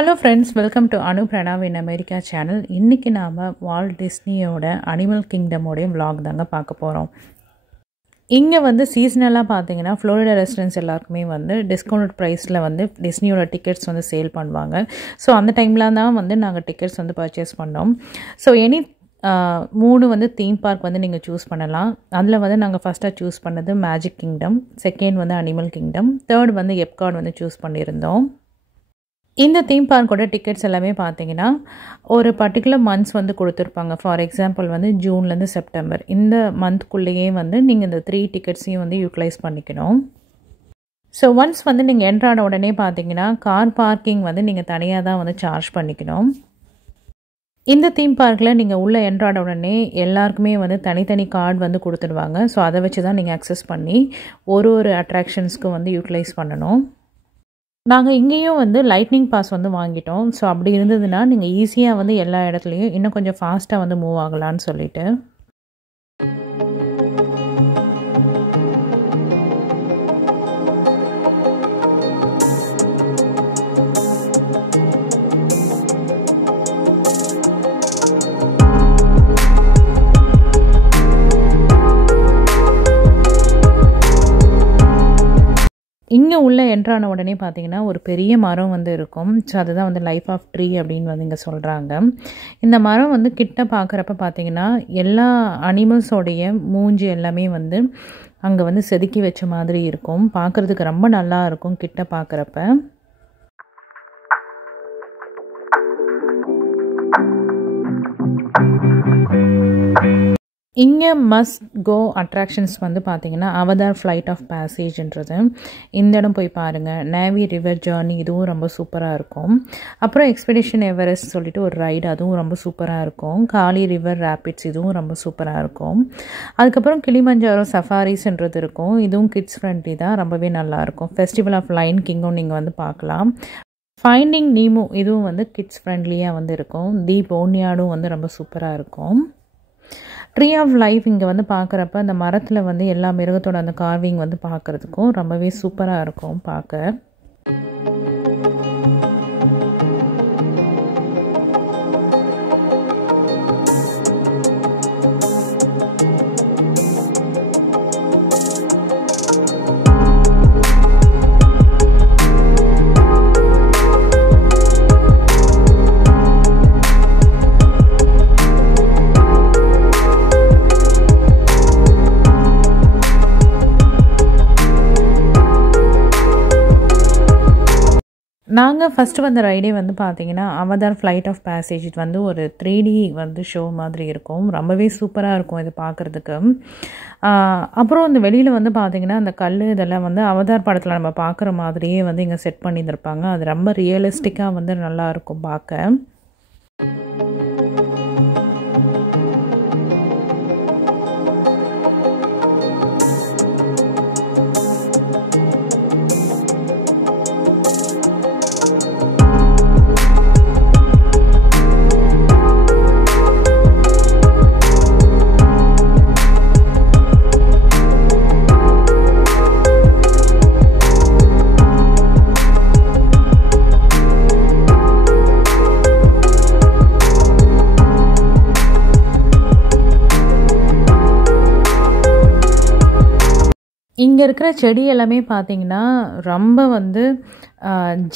Hello friends, welcome to Anu Pranav in America channel. இன்னைக்கு நாம Walt டிஸ்னியோட animal கிங்டமோட vlog தாங்க பார்க்க போறோம். இங்க வந்து சீசனலா பாத்தீங்கன்னா ஃப்ளோரிடா ரெசிடென்ட்ஸ் எல்லாருக்குமே வந்து டிஸ்கவுண்டட் பிரைஸ்ல வந்து டிஸ்னியோட டிக்கெட்ஸ் வந்து சேல் பண்ணுவாங்க. சோ அந்த டைம்ல தான் வந்து நாங்க டிக்கெட்ஸ் வந்து பர்ச்சேஸ் பண்ணோம். சோ எனி மூணு வந்து தீம் பார்க் வந்து நீங்கள் சூஸ் பண்ணலாம். அதில் வந்து நாங்கள் ஃபஸ்ட்டாக சூஸ் பண்ணது மேஜிக் கிங்டம், செகண்ட் வந்து அனிமல் கிங்டம், தேர்ட் வந்து எப்காட் வந்து சூஸ் பண்ணியிருந்தோம். இந்த தீம் பார்க்கோட டிக்கெட்ஸ் எல்லாமே பார்த்தீங்கன்னா ஒரு பர்டிகுலர் மந்த்ஸ் வந்து கொடுத்துருப்பாங்க. ஃபார் எக்ஸாம்பிள் வந்து ஜூன்லேருந்து செப்டம்பர் இந்த மந்த்குள்ளேயே வந்து நீங்கள் இந்த 3 டிக்கெட்ஸையும் வந்து யூட்டிலைஸ் பண்ணிக்கணும். ஸோ ஒன்ஸ் வந்து நீங்கள் என்ட்ரான உடனே பார்த்தீங்கன்னா கார் பார்க்கிங் வந்து நீங்கள் தனியாக தான் வந்து சார்ஜ் பண்ணிக்கணும். இந்த தீம் பார்க்கில் நீங்கள் உள்ளே என்ட்ரான உடனே எல்லாருக்குமே வந்து தனித்தனி கார்டு வந்து கொடுத்துடுவாங்க. ஸோ அதை வச்சு தான் நீங்கள் அக்சஸ் பண்ணி ஒரு அட்ராக்ஷன்ஸ்க்கு வந்து யூட்டிலைஸ் பண்ணணும். நாங்கள் இங்கேயும் வந்து லைட்னிங் பாஸ் வந்து வாங்கிட்டோம். ஸோ அப்படி இருந்ததுன்னா நீங்கள் ஈஸியாக வந்து எல்லா இடத்துலையும் இன்னும் கொஞ்சம் ஃபாஸ்ட்டாக வந்து மூவ் ஆகலான்னு சொல்லிட்டு. இங்கே உள்ள என்ட்ரான உடனே பார்த்தீங்கன்னா ஒரு பெரிய மரம் வந்து இருக்கும். ஸோ அதுதான் வந்து லைஃப் ஆஃப் ட்ரீ அப்படின்னு வந்து இங்கே சொல்கிறாங்க. இந்த மரம் வந்து கிட்ட பார்க்குறப்ப பார்த்தீங்கன்னா எல்லா அனிமல்ஸோடைய மூஞ்சி எல்லாமே வந்து அங்கே வந்து செதுக்கி வச்ச மாதிரி இருக்கும். பார்க்குறதுக்கு ரொம்ப நல்லா இருக்கும் கிட்ட பார்க்குறப்ப. இங்கே மஸ்ட் கோ அட்ராக்ஷன்ஸ் வந்து பார்த்தீங்கன்னா அவதார் ஃப்ளைட் ஆஃப் பேசேஜ்ன்றது இந்த இடம் போய் பாருங்கள். நேவி ரிவர் ஜேர்னி இதுவும் ரொம்ப சூப்பராக இருக்கும். அப்புறம் எக்ஸ்பெடிஷன் எவரெஸ்ட் சொல்லிட்டு ஒரு ரைடு அதுவும் ரொம்ப சூப்பராக இருக்கும். காலி ரிவர் ரேபிட்ஸ் இதுவும் ரொம்ப சூப்பராக இருக்கும். அதுக்கப்புறம் கிளிமஞ்சாரோ சஃபாரிஸ்ன்றது இருக்கும். இதுவும் கிட்ஸ் ஃப்ரெண்ட்லி தான், ரொம்பவே நல்லாயிருக்கும். ஃபெஸ்டிவல் ஆஃப் லைன் கிங்கும் நீங்கள் வந்து பார்க்கலாம். ஃபைண்டிங் நீமோ இதுவும் வந்து கிட்ஸ் ஃப்ரெண்ட்லியாக வந்து இருக்கும். தி போன்யார்டும் வந்து ரொம்ப சூப்பராக இருக்கும். ட்ரீ ஆஃப் லைஃப் இங்கே வந்து பார்க்குறப்ப அந்த மரத்தில் வந்து எல்லா மிருகத்தோட அந்த கார்விங் வந்து பார்க்குறதுக்கும் ரொம்பவே சூப்பராக இருக்கும் பார்க்க. நாங்கள் ஃபஸ்ட்டு வந்த ரைடே வந்து பார்த்தீங்கன்னா அவதார் ஃப்ளைட் ஆஃப் பேசேஜ். இது வந்து ஒரு 3D வந்து ஷோ மாதிரி இருக்கும். ரொம்பவே சூப்பராக இருக்கும் இது பார்க்குறதுக்கு. அப்புறம் இந்த வெளியில் வந்து பார்த்திங்கன்னா அந்த கல் இதெல்லாம் வந்து அவதார் படத்தில் நம்ம பார்க்குற மாதிரியே வந்து இங்கே செட் பண்ணியிருப்பாங்க. அது ரொம்ப ரியலிஸ்டிக்காக வந்து நல்லாயிருக்கும் பார்க்க. இங்கே இருக்கிற செடி எல்லாமே பார்த்தீங்கன்னா ரொம்ப வந்து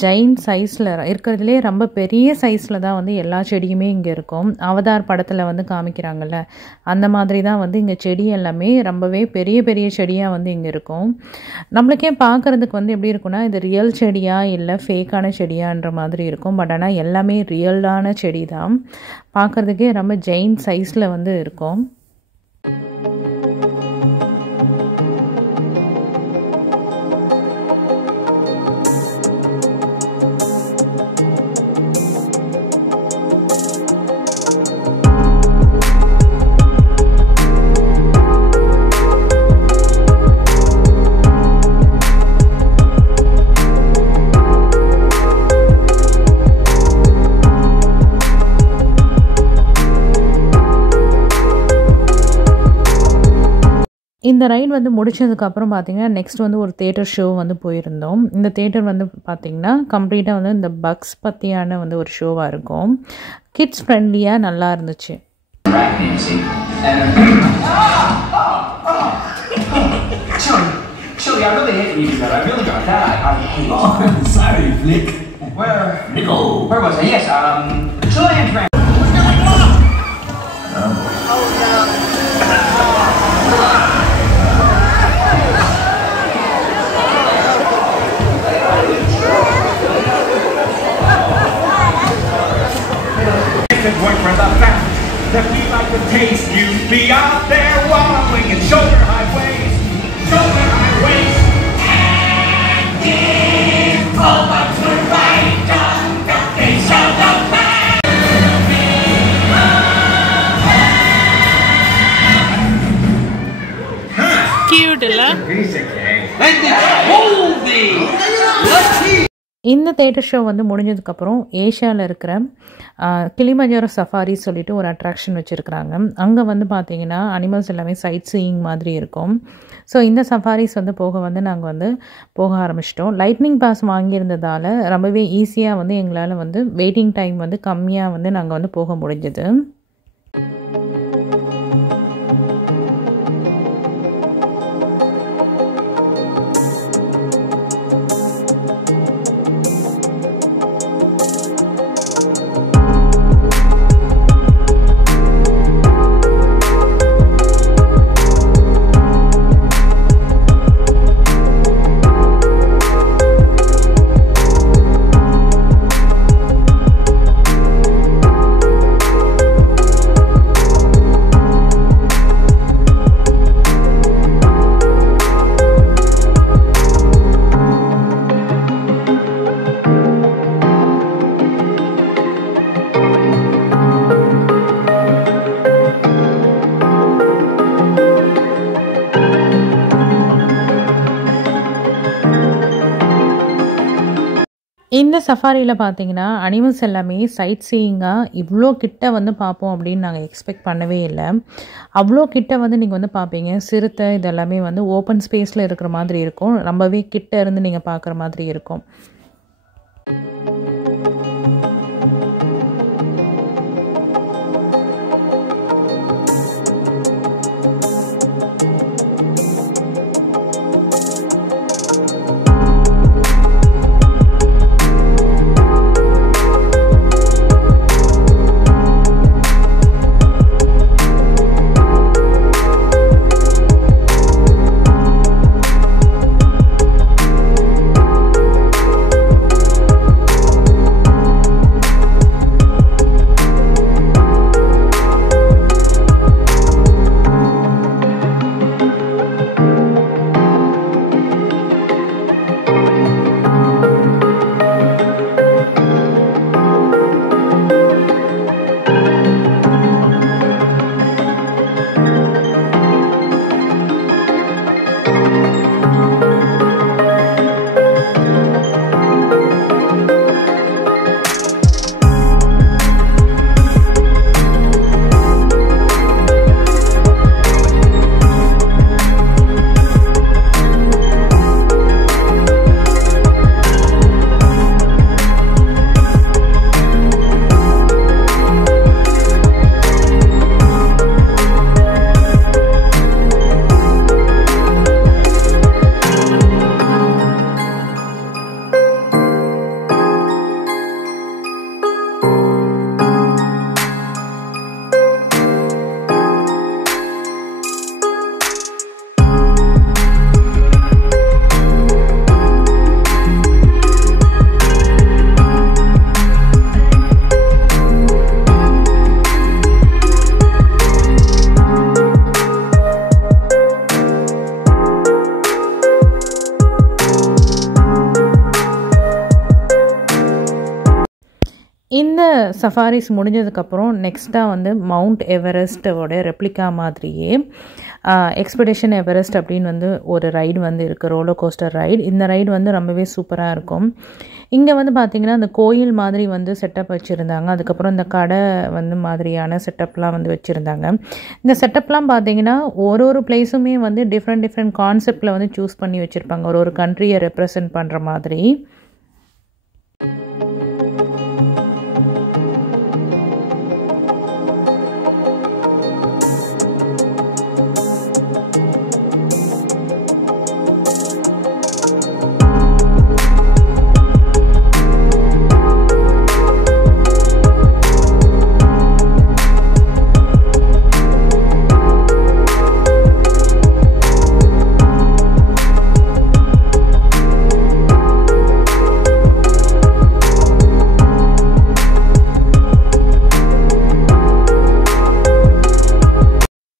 ஜெயின்ட் சைஸில் இருக்கிறதுலே ரொம்ப பெரிய சைஸில் தான் வந்து எல்லா செடியுமே இங்கே இருக்கும். அவதார் படத்தில் வந்து காமிக்கிறாங்கல்ல அந்த மாதிரி தான் வந்து இங்கே செடி எல்லாமே ரொம்பவே பெரிய பெரிய செடியாக வந்து இங்கே இருக்கும். நம்மளுக்கே பார்க்குறதுக்கு வந்து எப்படி இருக்குன்னா இது ரியல் செடியா இல்லை ஃபேக்கான செடியான்ற மாதிரி இருக்கும். பட் ஆனால் எல்லாமே ரியலான செடி தான். பார்க்குறதுக்கே ரொம்ப ஜெயின்ட் சைஸில் வந்து இருக்கும். இந்த ரைட் வந்து முடிச்சதுக்கப்புறம் பார்த்திங்கன்னா நெக்ஸ்ட் வந்து ஒரு தியேட்டர் ஷோ வந்து போயிருந்தோம். இந்த தியேட்டர் வந்து பார்த்திங்கன்னா கம்ப்ளீட்டாக வந்து இந்த பக்ஸ் பற்றியான வந்து ஒரு ஷோவாக இருக்கும். கிட்ஸ் ஃப்ரெண்ட்லியாக நல்லா இருந்துச்சு. Chili, I really hate you that. I really got that. Sorry, Flick. Where was I? Yes, Chilean train. Work for the fact that we like to taste you. Be out there wallowing in shoulder high waist, shoulder high waist, and give all but to right on the face of the man. Cute, illa? Piece of cake. And the holding. Let's see. இந்த theatre show வந்து முடிஞ்சதுக்கப்புறம் ஏஷியாவில் இருக்கிற Kilimanjaro safari சொல்லிட்டு ஒரு attraction வச்சுருக்குறாங்க. அங்கே வந்து பார்த்திங்கன்னா அனிமல்ஸ் எல்லாமே சைட் சீயிங் மாதிரி இருக்கும். ஸோ இந்த சஃபாரிஸ் வந்து நாங்கள் வந்து போக ஆரம்பிச்சிட்டோம். லைட்னிங் பாஸ் வாங்கியிருந்ததால் ரொம்பவே ஈஸியாக வந்து எங்களால் வந்து வெயிட்டிங் டைம் வந்து கம்மியாக வந்து நாங்கள் வந்து போக முடிஞ்சது. இந்த சஃபாரியில் பார்த்தீங்கன்னா அனிமல்ஸ் எல்லாமே சைட் சீயிங்காக இவ்வளோ கிட்ட வந்து பார்ப்போம் அப்படின்னு நாங்கள் எக்ஸ்பெக்ட் பண்ணவே இல்லை. அவ்வளோ கிட்ட வந்து நீங்கள் வந்து பார்ப்பீங்க. சிறுத்தை இதெல்லாமே வந்து ஓப்பன் ஸ்பேஸில் இருக்கிற மாதிரி இருக்கும். ரொம்பவே கிட்ட இருந்து நீங்கள் பார்க்குற மாதிரி இருக்கும். சஃபாரிஸ் முடிஞ்சதுக்கப்புறம் நெக்ஸ்ட்டாக வந்து மவுண்ட் எவரெஸ்ட்டோட ரெப்ளிகா மாதிரியே எக்ஸ்பெடிஷன் எவரெஸ்ட் அப்படின்னு வந்து ஒரு ரைடு வந்து இருக்குது, ரோலர் கோஸ்டர் ரைடு. இந்த ரைடு வந்து ரொம்பவே சூப்பராக இருக்கும். இங்கே வந்து பார்த்திங்கன்னா அந்த கோயில் மாதிரி வந்து செட்டப் வச்சுருந்தாங்க. அதுக்கப்புறம் இந்த கடை வந்து மாதிரியான செட்டப்லாம் வந்து வச்சுருந்தாங்க. இந்த செட்டப்லாம் பார்த்திங்கன்னா ஒரு பிளேஸுமே வந்து டிஃப்ரெண்ட் கான்செப்டில் வந்து சூஸ் பண்ணி வச்சுருப்பாங்க, ஒரு கண்ட்ரியை ரெப்ரசன்ட் பண்ணுற மாதிரி.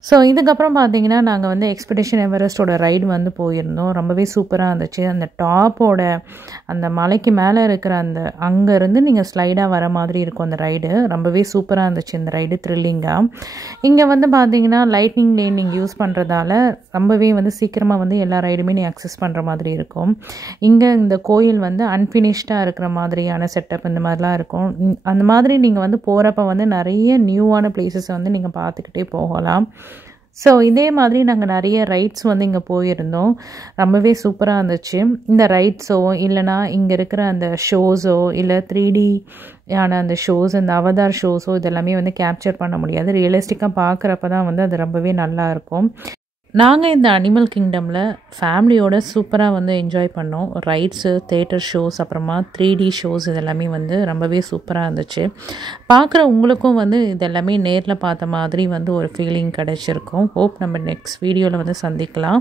ஸோ இதுக்கப்புறம் பார்த்தீங்கன்னா நாங்கள் வந்து எக்ஸ்பெடிஷன் எவரெஸ்ட்டோட ரைடு வந்து போயிருந்தோம். ரொம்பவே சூப்பராக இருந்துச்சு. அந்த டாப்போட அந்த மலைக்கு மேலே இருக்கிற அந்த அங்கேருந்து நீங்கள் ஸ்லைடாக வர மாதிரி இருக்கும் அந்த ரைடு. ரொம்பவே சூப்பராக இருந்துச்சு இந்த ரைடு, த்ரில்லிங்காக. இங்கே வந்து பார்த்தீங்கன்னா லைட்னிங் லேன் நீங்கள் யூஸ் பண்ணுறதால ரொம்பவே வந்து சீக்கிரமாக வந்து எல்லா ரைடுமே நீ அக்சஸ் பண்ணுற மாதிரி இருக்கும். இங்கே இந்த கோயில் வந்து அன்ஃபினிஷ்டாக இருக்கிற மாதிரியான செட்டப் இந்த மாதிரிலாம் இருக்கும். அந்த மாதிரி நீங்கள் வந்து போகிறப்ப வந்து நிறைய நியூவான பிளேசஸை வந்து நீங்கள் பார்த்துக்கிட்டே போகலாம். ஸோ இதே மாதிரி நாங்கள் நிறைய ரைட்ஸ் வந்து இங்கே போயிருந்தோம். ரொம்பவே சூப்பராக இருந்துச்சு. இந்த ரைட்ஸோ இல்லைனா இங்கே இருக்கிற அந்த ஷோஸோ இல்லை 3D ஆன அந்த ஷோஸ், அந்த அவதார் ஷோஸோ இதெல்லாமே வந்து கேப்சர் பண்ண முடியாது. ரியலிஸ்டிக்காக பார்க்குறப்ப தான் வந்து அது ரொம்பவே நல்லாயிருக்கும். நாங்கள் இந்த அனிமல் கிங்டமில் ஃபேமிலியோட சூப்பராக வந்து என்ஜாய் பண்ணோம். ரைட்ஸு, தேட்டர் ஷோஸ், அப்புறமா 3D ஷோஸ் இதெல்லாமே வந்து ரொம்பவே சூப்பராக இருந்துச்சு. பார்க்குற உங்களுக்கும் வந்து இதெல்லாமே நேரில் பார்த்த மாதிரி வந்து ஒரு ஃபீலிங் கிடச்சிருக்கும். ஹோப் நம்ம நெக்ஸ்ட் வீடியோவில் வந்து சந்திக்கலாம்.